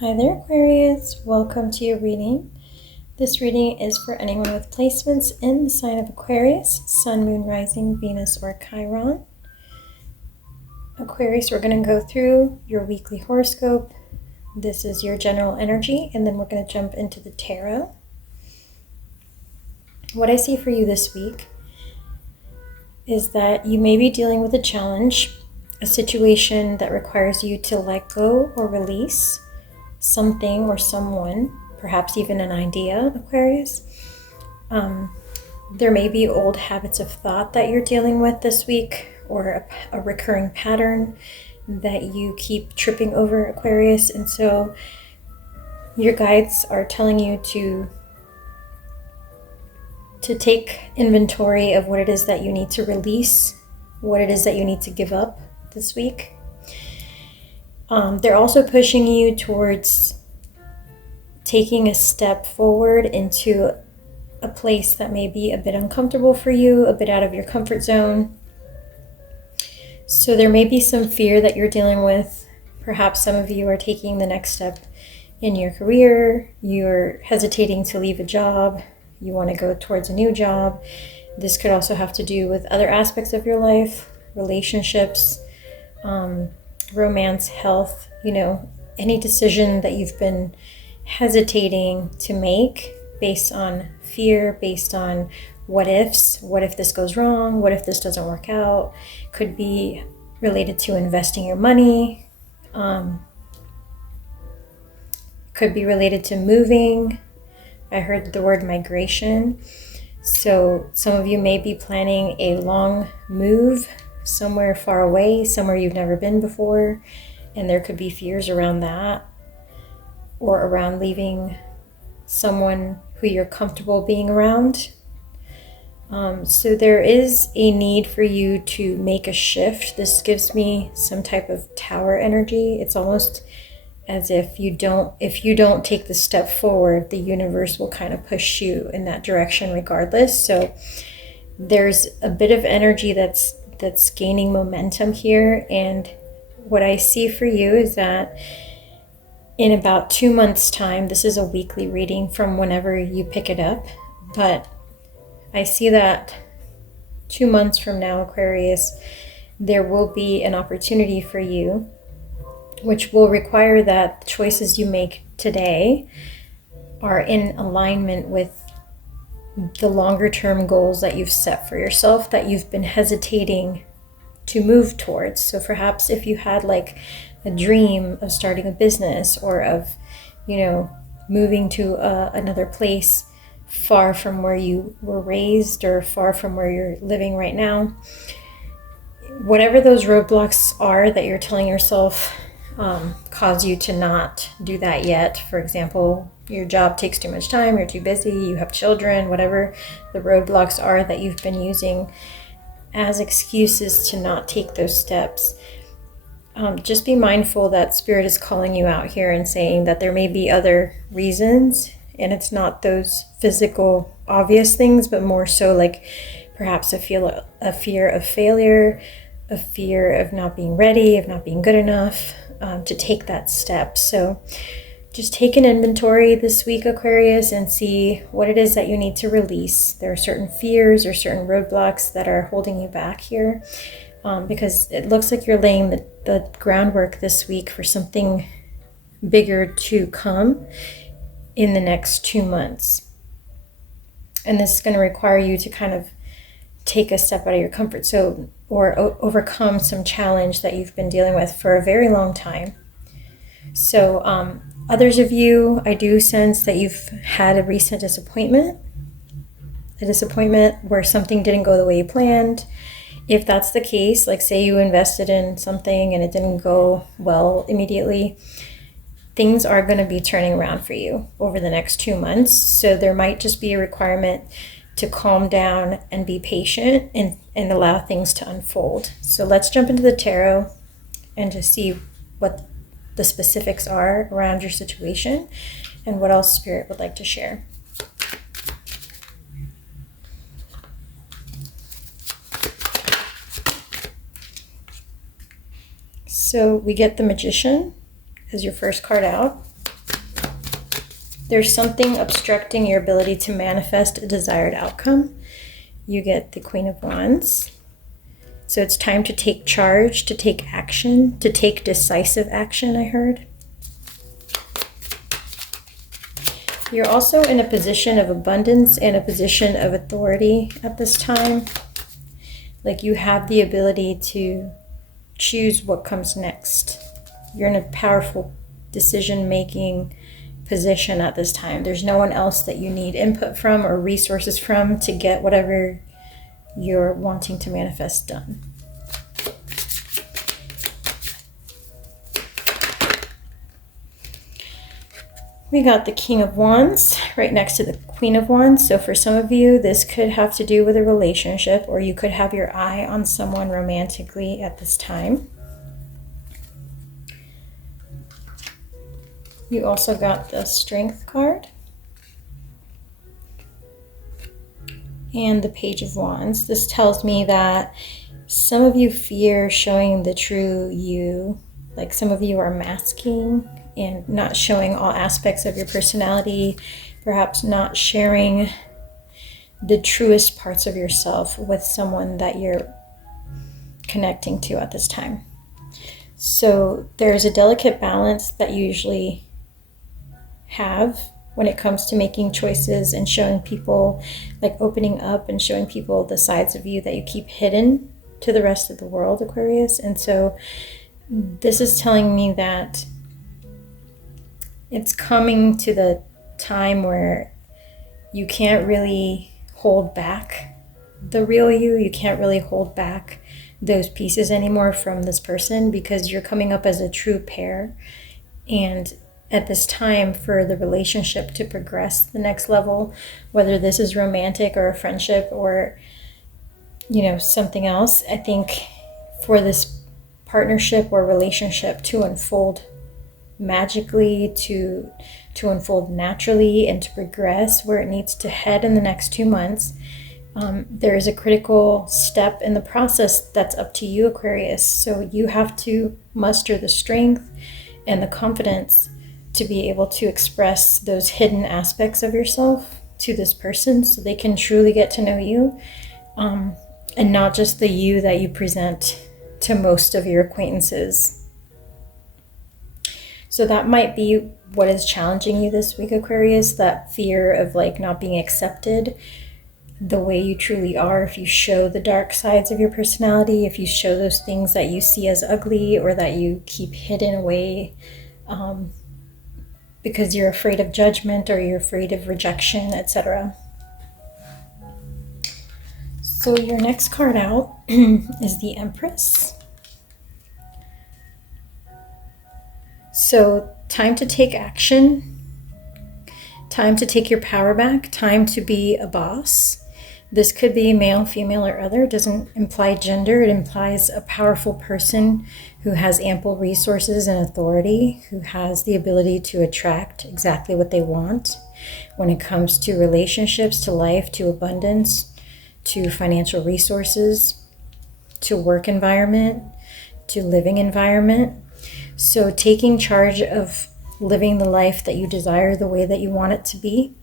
Hi there, Aquarius. Welcome to your reading. This reading is for anyone with placements in the sign of Aquarius, Sun, Moon, Rising, Venus, or Chiron. Aquarius, we're going to go through your weekly horoscope. This is your general energy, and then we're going to jump into the tarot. What I see for you this week is that you may be dealing with a challenge, a situation that requires you to let go or release something or someone, perhaps even an idea, Aquarius. There may be old habits of thought that you're dealing with this week, or a recurring pattern that you keep tripping over, Aquarius. And so your guides are telling you to take inventory of what it is that you need to release, what it is that you need to give up this week. They're also pushing you towards taking a step forward into a place that may be a bit uncomfortable for you, a bit out of your comfort zone. So there may be some fear that you're dealing with. Perhaps some of you are taking the next step in your career. You're hesitating to leave a job. You want to go towards a new job. This could also have to do with other aspects of your life, relationships, romance, health, any decision that you've been hesitating to make based on fear, based on what ifs. What if this goes wrong? What if this doesn't work out? Could be related to investing your money. Could be related to moving. I heard the word migration. So some of you may be planning a long move somewhere far away, somewhere you've never been before, and there could be fears around that, or around leaving someone who you're comfortable being around. So there is a need for you to make a shift. This gives me some type of tower energy. It's almost as if you don't take the step forward, the universe will kind of push you in that direction regardless. So there's a bit of energy that's gaining momentum here. And what I see for you is that in about 2 months' time, this is a weekly reading from whenever you pick it up, but I see that 2 months from now, Aquarius, there will be an opportunity for you, which will require that the choices you make today are in alignment with the longer term goals that you've set for yourself, that you've been hesitating to move towards. So perhaps if you had like a dream of starting a business, or of, moving to another place far from where you were raised, or far from where you're living right now, whatever those roadblocks are that you're telling yourself cause you to not do that yet. For example, your job takes too much time, you're too busy, you have children, whatever the roadblocks are that you've been using as excuses to not take those steps. Just be mindful that Spirit is calling you out here and saying that there may be other reasons, and it's not those physical obvious things, but more so like perhaps a fear of failure, a fear of not being ready, of not being good enough to take that step. So just take an inventory this week, Aquarius, and see what it is that you need to release. There are certain fears or certain roadblocks that are holding you back here, because it looks like you're laying the groundwork this week for something bigger to come in the next 2 months. And this is going to require you to kind of take a step out of your comfort zone, or overcome some challenge that you've been dealing with for a very long time. So others of you, I do sense that you've had a recent disappointment where something didn't go the way you planned. If that's the case, like say you invested in something and it didn't go well immediately, things are going to be turning around for you over the next 2 months. So there might just be a requirement to calm down and be patient and allow things to unfold. So let's jump into the tarot and just see what the specifics are around your situation and what else Spirit would like to share. So we get the Magician as your first card out. there's something obstructing your ability to manifest a desired outcome. You get the Queen of Wands. So it's time to take charge, to take action, to take decisive action, I heard. You're also in a position of abundance and a position of authority at this time. Like you have the ability to choose what comes next. You're in a powerful decision-making position at this time. There's no one else that you need input from or resources from to get whatever you're wanting to manifest done. We got the King of Wands right next to the Queen of Wands. So for some of you, this could have to do with a relationship, or you could have your eye on someone romantically at this time. You also got the Strength card and the Page of Wands. This tells me that some of you fear showing the true you. Like some of you are masking and not showing all aspects of your personality, perhaps not sharing the truest parts of yourself with someone that you're connecting to at this time. So there's a delicate balance that you usually have when it comes to making choices and showing people, like opening up and showing people the sides of you that you keep hidden to the rest of the world, Aquarius. And so this is telling me that it's coming to the time where you can't really hold back the real you. You can't really hold back those pieces anymore from this person, because you're coming up as a true pair. And at this time, for the relationship to progress to the next level, whether this is romantic or a friendship or, you know, something else, I think for this partnership or relationship to unfold magically, to unfold naturally, and to progress where it needs to head in the next 2 months, there is a critical step in the process that's up to you, Aquarius. So you have to muster the strength and the confidence to be able to express those hidden aspects of yourself to this person so they can truly get to know you, and not just the you that you present to most of your acquaintances. So that might be what is challenging you this week, Aquarius, that fear of like not being accepted the way you truly are. If you show the dark sides of your personality, if you show those things that you see as ugly or that you keep hidden away because you're afraid of judgment or you're afraid of rejection, etc. So your next card out is the Empress. So time to take action, time to take your power back, time to be a boss. This could be male, female, or other. It doesn't imply gender. It implies a powerful person who has ample resources and authority, who has the ability to attract exactly what they want when it comes to relationships, to life, to abundance, to financial resources, to work environment, to living environment. So taking charge of living the life that you desire the way that you want it to be,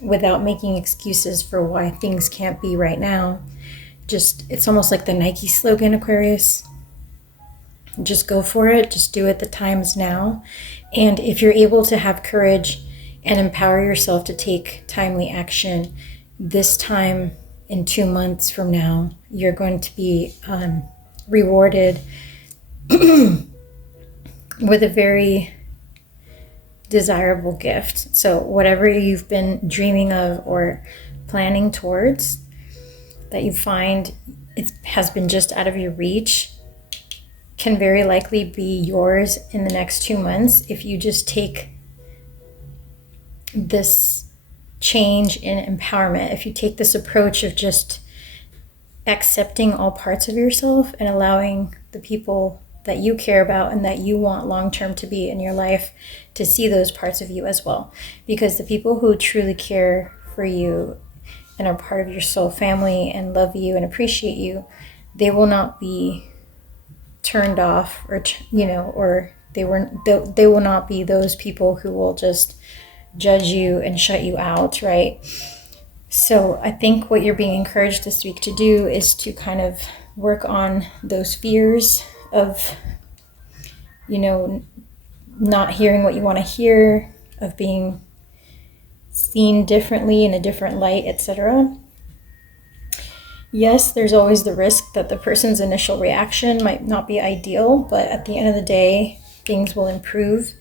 without making excuses for why things can't be right now. Just, it's almost like the Nike slogan, Aquarius. Just go for it. Just do it. The time is now. And if you're able to have courage and empower yourself to take timely action, this time in 2 months from now, you're going to be rewarded with a very desirable gift. So whatever you've been dreaming of or planning towards that you find it has been just out of your reach can very likely be yours in the next 2 months if you just take this change in empowerment. If you take this approach of just accepting all parts of yourself and allowing the people that you care about and that you want long-term to be in your life to see those parts of you as well. Because the people who truly care for you and are part of your soul family and love you and appreciate you, they will not be turned off or, or they will not be those people who will just judge you and shut you out, right? So I think what you're being encouraged this week to do is to kind of work on those fears of, not hearing what you want to hear, of being seen differently in a different light, etc. Yes, there's always the risk that the person's initial reaction might not be ideal, but at the end of the day, things will improve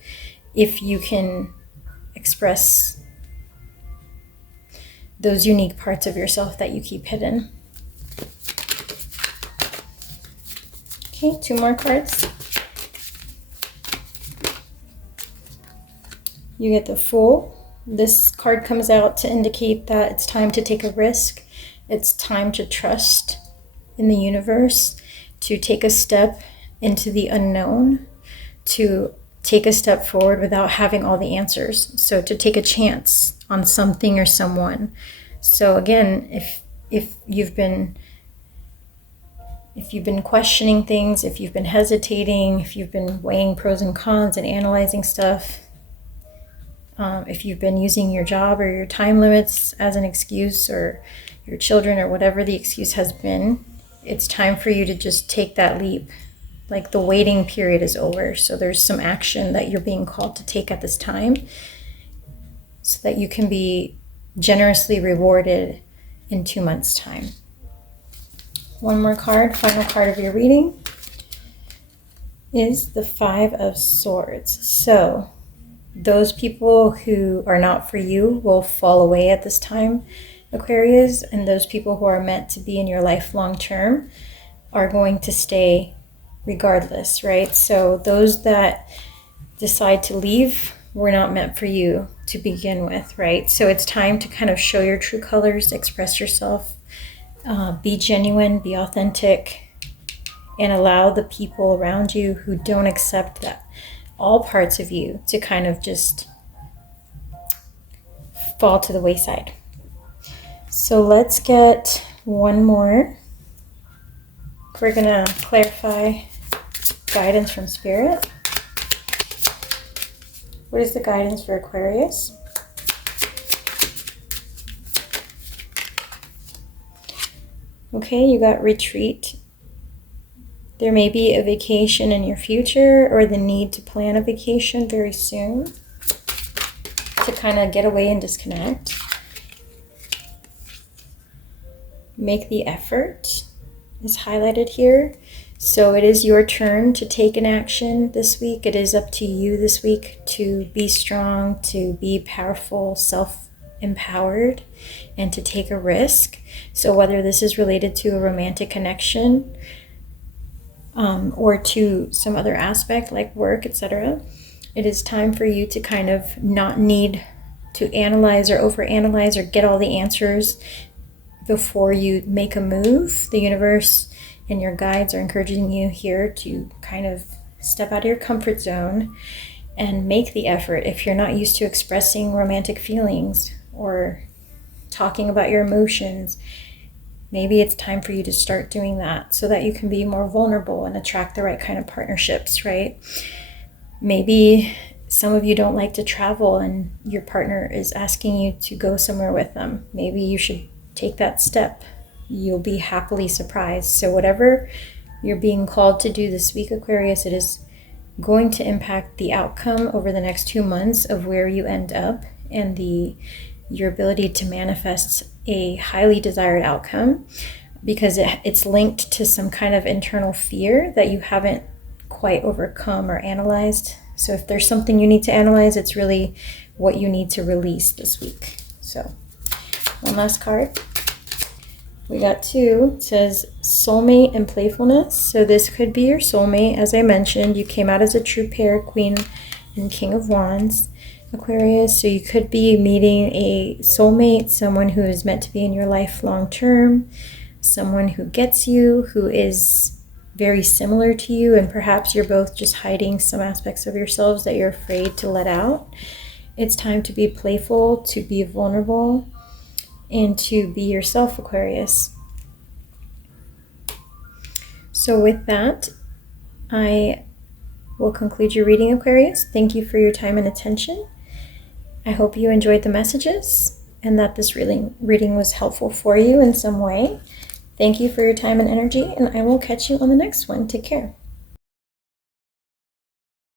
if you can express those unique parts of yourself that you keep hidden. Okay, 2 more cards. You get the Fool. This card comes out to indicate that it's time to take a risk. It's time to trust in the universe, to take a step into the unknown, to take a step forward without having all the answers. So to take a chance on something or someone. So again, if you've been questioning things, if you've been hesitating, if you've been weighing pros and cons and analyzing stuff, if you've been using your job or your time limits as an excuse, or your children, or whatever the excuse has been, it's time for you to just take that leap. Like, the waiting period is over. So there's some action that you're being called to take at this time so that you can be generously rewarded in 2 months' time. 1 more card, final card of your reading, is the 5 of Swords. So those people who are not for you will fall away at this time, Aquarius, and those people who are meant to be in your life long term are going to stay regardless, right? So those that decide to leave were not meant for you to begin with, right? So it's time to kind of show your true colors, express yourself, be genuine, be authentic, and allow the people around you who don't accept that, all parts of you, to kind of just fall to the wayside. So let's get 1 more. We're going to clarify guidance from Spirit. What is the guidance for Aquarius? Okay, you got retreat. There may be a vacation in your future, or the need to plan a vacation very soon to kind of get away and disconnect. Make the effort is highlighted here. So it is your turn to take an action this week. It is up to you this week to be strong, to be powerful, self-empowered, and to take a risk. So whether this is related to a romantic connection, or to some other aspect like work, etc., it is time for you to kind of not need to analyze or overanalyze or get all the answers before you make a move. The universe and your guides are encouraging you here to kind of step out of your comfort zone and make the effort. If you're not used to expressing romantic feelings or talking about your emotions, maybe it's time for you to start doing that so that you can be more vulnerable and attract the right kind of partnerships, right? Maybe some of you don't like to travel and your partner is asking you to go somewhere with them. Maybe you should take that step. You'll be happily surprised. So whatever you're being called to do this week, Aquarius, it is going to impact the outcome over the next 2 months of where you end up and your ability to manifest a highly desired outcome, because it's linked to some kind of internal fear that you haven't quite overcome or analyzed. So if there's something you need to analyze, it's really what you need to release this week. So 1 last card. We got 2. It says soulmate and playfulness. So this could be your soulmate. As I mentioned, you came out as a true pair, Queen and King of Wands, Aquarius. So you could be meeting a soulmate, someone who is meant to be in your life long term, someone who gets you, who is very similar to you, and perhaps you're both just hiding some aspects of yourselves that you're afraid to let out. It's time to be playful, to be vulnerable, and to be yourself, Aquarius. So with that, I will conclude your reading, Aquarius. Thank you for your time and attention. I hope you enjoyed the messages and that this reading was helpful for you in some way. Thank you for your time and energy, and I will catch you on the next one. Take care.